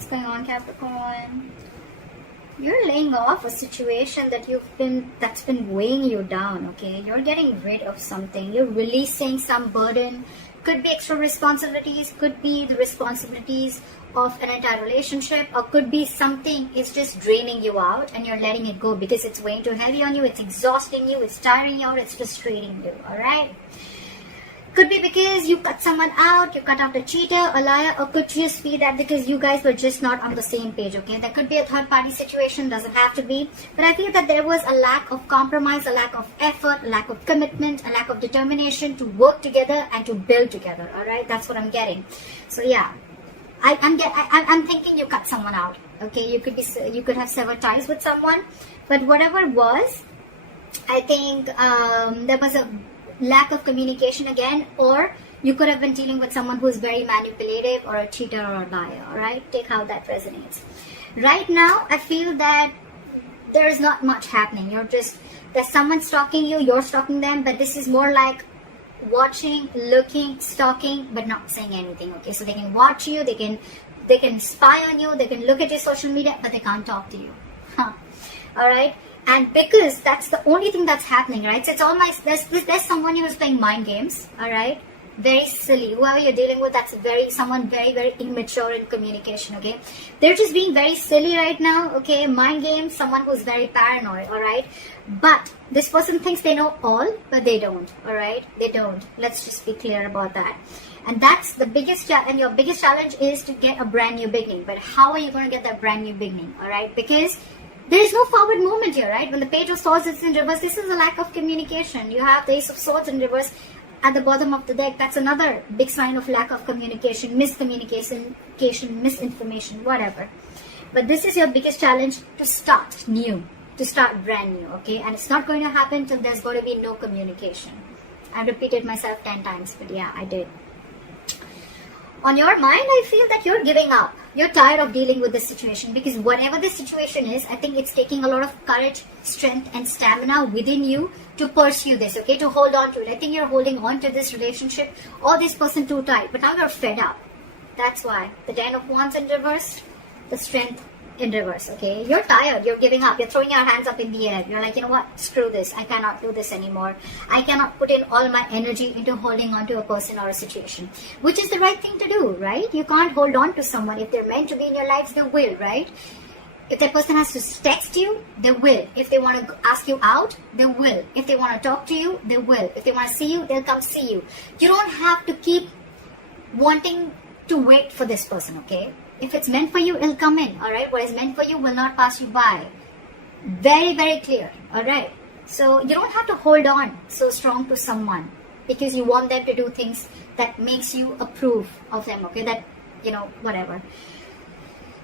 What's going on, Capricorn? You're laying off a situation that's been weighing you down, okay? You're getting rid of something. You're releasing some burden. Could be extra responsibilities, could be the responsibilities of an entire relationship, or could be something is just draining you out and you're letting it go because it's weighing too heavy on you, it's exhausting you, it's tiring you out, it's frustrating you, alright? Could be because you cut someone out, you cut out a cheater, a liar, or could just be that because you guys were just not on the same page, okay? There could be a third party situation, doesn't have to be. But I feel that there was a lack of compromise, a lack of effort, a lack of commitment, a lack of determination to work together and to build together, alright? That's what I'm getting. So yeah, I'm thinking you cut someone out, okay? You could have severed ties with someone, but whatever it was, I think there was a lack of communication again, or you could have been dealing with someone who's very manipulative or a cheater or a liar, alright? Take how that resonates. Right now, I feel that there's not much happening. There's someone stalking you, you're stalking them, but this is more like watching, looking, stalking, but not saying anything, okay? So they can watch you, they can spy on you, they can look at your social media, but they can't talk to you. Alright? And because that's the only thing that's happening, right? So it's all there's someone who's playing mind games, alright? Very silly. Whoever you're dealing with, that's someone very, very immature in communication, okay? They're just being very silly right now, okay? Mind games, someone who's very paranoid, alright? But this person thinks they know all, but they don't, alright? They don't. Let's just be clear about that. And that's the biggest challenge, and your biggest challenge is to get a brand new beginning. But how are you going to get that brand new beginning, alright? Because there is no forward movement here, right? When the Page of Swords is in reverse, this is a lack of communication. You have the Ace of Swords in reverse at the bottom of the deck. That's another big sign of lack of communication, miscommunication, misinformation, whatever. But this is your biggest challenge, to start new, to start brand new, okay? And it's not going to happen till there's going to be no communication. I've repeated myself 10 times, but yeah, I did. On your mind, I feel that you're giving up. You're tired of dealing with this situation, because whatever the situation is, I think it's taking a lot of courage, strength, and stamina within you to pursue this, okay? To hold on to it. I think you're holding on to this relationship or this person too tight, but now you're fed up. That's why. The Ten of Wands in reverse, the Strength in reverse, okay? You're tired, you're giving up, you're throwing your hands up in the air. You're like, you know what, screw this, I cannot do this anymore. I cannot put in all my energy into holding on to a person or a situation, which is the right thing to do, right? You can't hold on to someone. If they're meant to be in your lives, they will, right? If that person has to text you, they will. If they want to ask you out, they will. If they want to talk to you, they will. If they want to see you, they'll come see you. You don't have to keep wanting to wait for this person, okay? If it's meant for you, it'll come in, alright? What is meant for you will not pass you by. Very, very clear, alright? So you don't have to hold on so strong to someone because you want them to do things that makes you approve of them, okay? That, you know, whatever.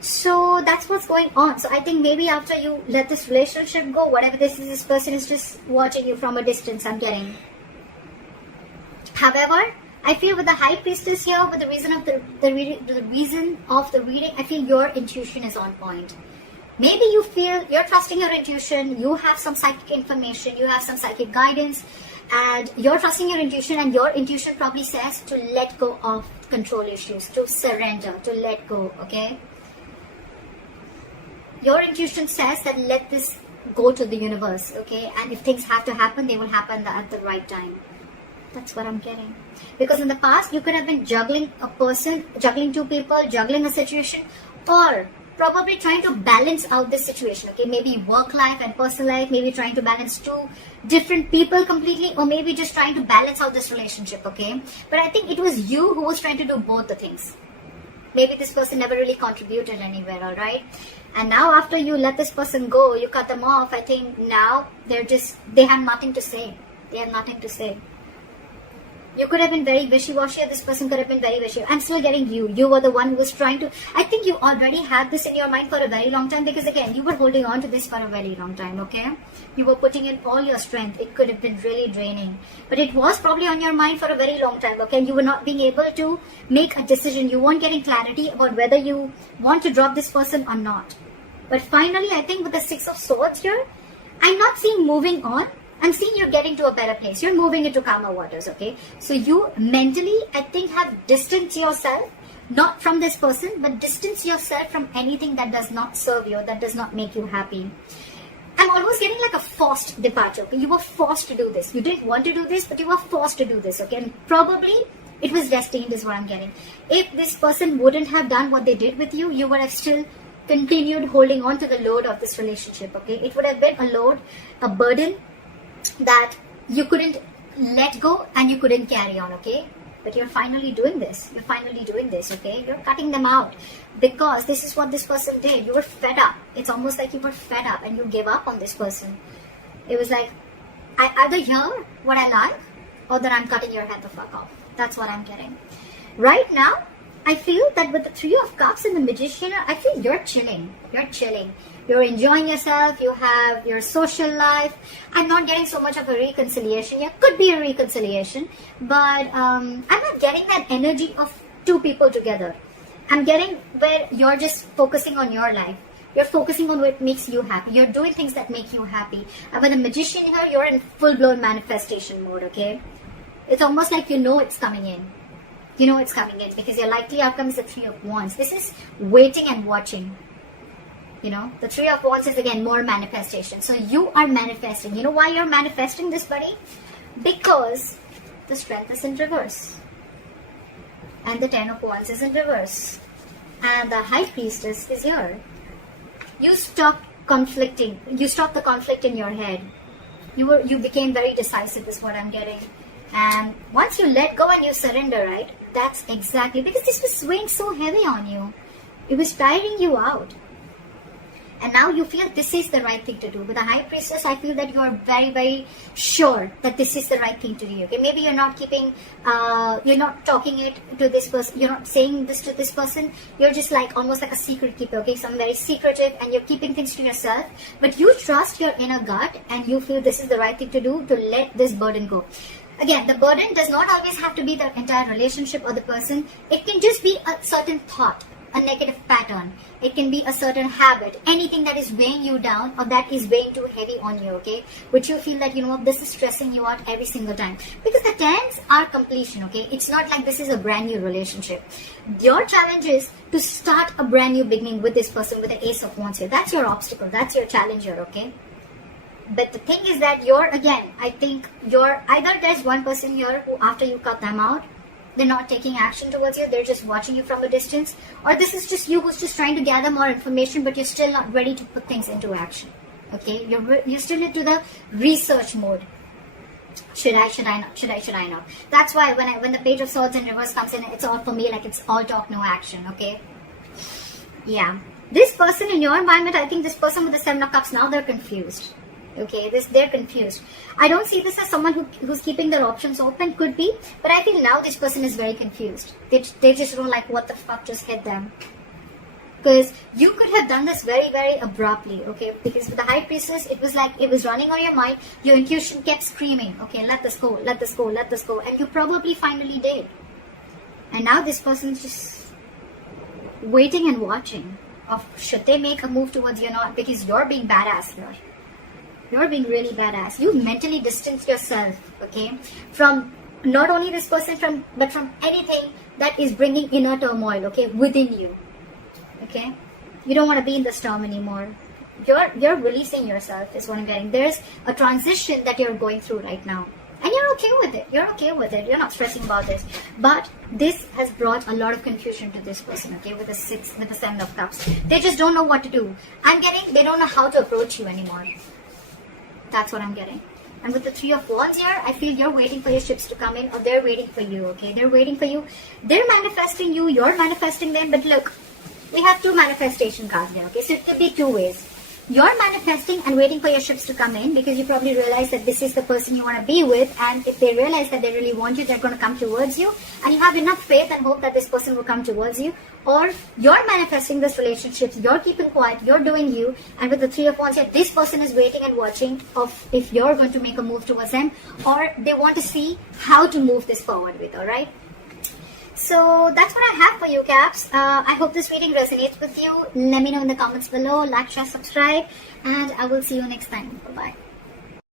So that's what's going on. So I think maybe after you let this relationship go, whatever this person is just watching you from a distance, I'm getting. However, I feel with the High Priestess here, with the reason of the reason of the reading, I feel your intuition is on point. Maybe you feel you're trusting your intuition, you have some psychic information, you have some psychic guidance, and you're trusting your intuition, and your intuition probably says to let go of control issues, to surrender, to let go, okay? Your intuition says that let this go to the universe, okay? And if things have to happen, they will happen at the right time. That's what I'm getting. Because in the past, you could have been juggling a person, juggling two people, juggling a situation, or probably trying to balance out this situation, okay? Maybe work life and personal life, maybe trying to balance two different people completely, or maybe just trying to balance out this relationship, okay? But I think it was you who was trying to do both the things. Maybe this person never really contributed anywhere, alright? And now after you let this person go, you cut them off, I think now they have nothing to say. They have nothing to say. You could have been very wishy-washy, or this person could have been very wishy. I'm still getting you. You were the one who was trying to... I think you already had this in your mind for a very long time, because again, you were holding on to this for a very long time, okay? You were putting in all your strength. It could have been really draining. But it was probably on your mind for a very long time, okay? You were not being able to make a decision. You weren't getting clarity about whether you want to drop this person or not. But finally, I think with the Six of Swords here, I'm not seeing moving on. I'm seeing you're getting to a better place. You're moving into calmer waters, okay? So you mentally, I think, have distanced yourself not from this person, but distance yourself from anything that does not serve you, that does not make you happy. I'm almost getting like a forced departure. Okay? You were forced to do this. You didn't want to do this, but you were forced to do this. Okay, and probably it was destined, is what I'm getting. If this person wouldn't have done what they did with you, you would have still continued holding on to the load of this relationship. Okay, it would have been a load, a burden that you couldn't let go and you couldn't carry on. Okay, but you're finally doing this. You're finally doing this. Okay, you're cutting them out because this is what this person did. You were fed up. It's almost like you were fed up and you gave up on this person. It was like, I either hear what I like or that I'm cutting your head the fuck off. That's what I'm getting. Right now, I feel that with the Three of Cups and the Magician, I feel you're chilling. You're chilling. You're enjoying yourself. You have your social life. I'm not getting so much of a reconciliation. Yeah, could be a reconciliation. But I'm not getting that energy of two people together. I'm getting where you're just focusing on your life. You're focusing on what makes you happy. You're doing things that make you happy. And with the Magician here, you're in full-blown manifestation mode, okay? It's almost like you know it's coming in. You know it's coming in because your likely outcome is the Three of Wands. This is waiting and watching. You know, the Three of Wands is again more manifestation. So you are manifesting. You know why you're manifesting this, buddy? Because the Strength is in reverse. And the Ten of Wands is in reverse. And the High Priestess is here. You stopped conflicting. You stopped the conflict in your head. You became very decisive is what I'm getting. And once you let go and you surrender, right? That's exactly, because this was weighing so heavy on you. It was tiring you out. And now you feel this is the right thing to do. With the High Priestess, I feel that you are very, very sure that this is the right thing to do. Okay, maybe you're not keeping, you're not talking it to this person. You're not saying this to this person. You're just like almost like a secret keeper. Okay, some very secretive, and you're keeping things to yourself. But you trust your inner gut, and you feel this is the right thing to do to let this burden go. Again, the burden does not always have to be the entire relationship or the person. It can just be a certain thought, a negative pattern. It can be a certain habit, anything that is weighing you down or that is weighing too heavy on you, okay? Which you feel that, you know what, this is stressing you out every single time. Because the tens are completion, okay? It's not like this is a brand new relationship. Your challenge is to start a brand new beginning with this person with the Ace of Wands here. That's your obstacle. That's your challenge here, okay? But the thing is that I think either there's one person here who after you cut them out, they're not taking action towards you, they're just watching you from a distance, or this is just you who's just trying to gather more information, but you're still not ready to put things into action. Okay, you're still into the research mode. Should I not? That's why when the Page of Swords in reverse comes in, it's all for me like it's all talk, no action. Okay, yeah. This person in your environment, I think this person with the Seven of Cups, now they're confused. Okay, they're confused. I don't see this as someone who's keeping their options open. Could be, but I feel now this person is very confused. They just don't like what the fuck just hit them. Because you could have done this very, very abruptly, okay? Because with the High Priestess, it was like it was running on your mind. Your intuition kept screaming, okay, let this go, let this go, let this go. And you probably finally did. And now this person's just waiting and watching of should they make a move towards you or not, because you're being badass here. You're being really badass. You mentally distance yourself, okay, from not only this person, but from anything that is bringing inner turmoil, okay, within you, okay. You don't want to be in the storm anymore. You're releasing yourself is what I'm getting. There's a transition that you're going through right now, and you're okay with it. You're okay with it. You're not stressing about this. But this has brought a lot of confusion to this person, okay, with the Seven of Cups. They just don't know what to do. I'm getting they don't know how to approach you anymore. That's what I'm getting. And with the Three of Wands here, I feel you're waiting for your ships to come in, or they're waiting for you, okay? They're waiting for you. They're manifesting you, you're manifesting them. But look, we have two manifestation cards there, okay? So it could be two ways. You're manifesting and waiting for your ships to come in because you probably realize that this is the person you want to be with, and if they realize that they really want you, they're going to come towards you, and you have enough faith and hope that this person will come towards you. Or you're manifesting this relationship, you're keeping quiet, you're doing you, and with the Three of Wands here, this person is waiting and watching of if you're going to make a move towards them, or they want to see how to move this forward with, alright? So that's what I have for you, Caps. I hope this reading resonates with you. Let me know in the comments below. Like, share, subscribe, and I will see you next time. Bye-bye.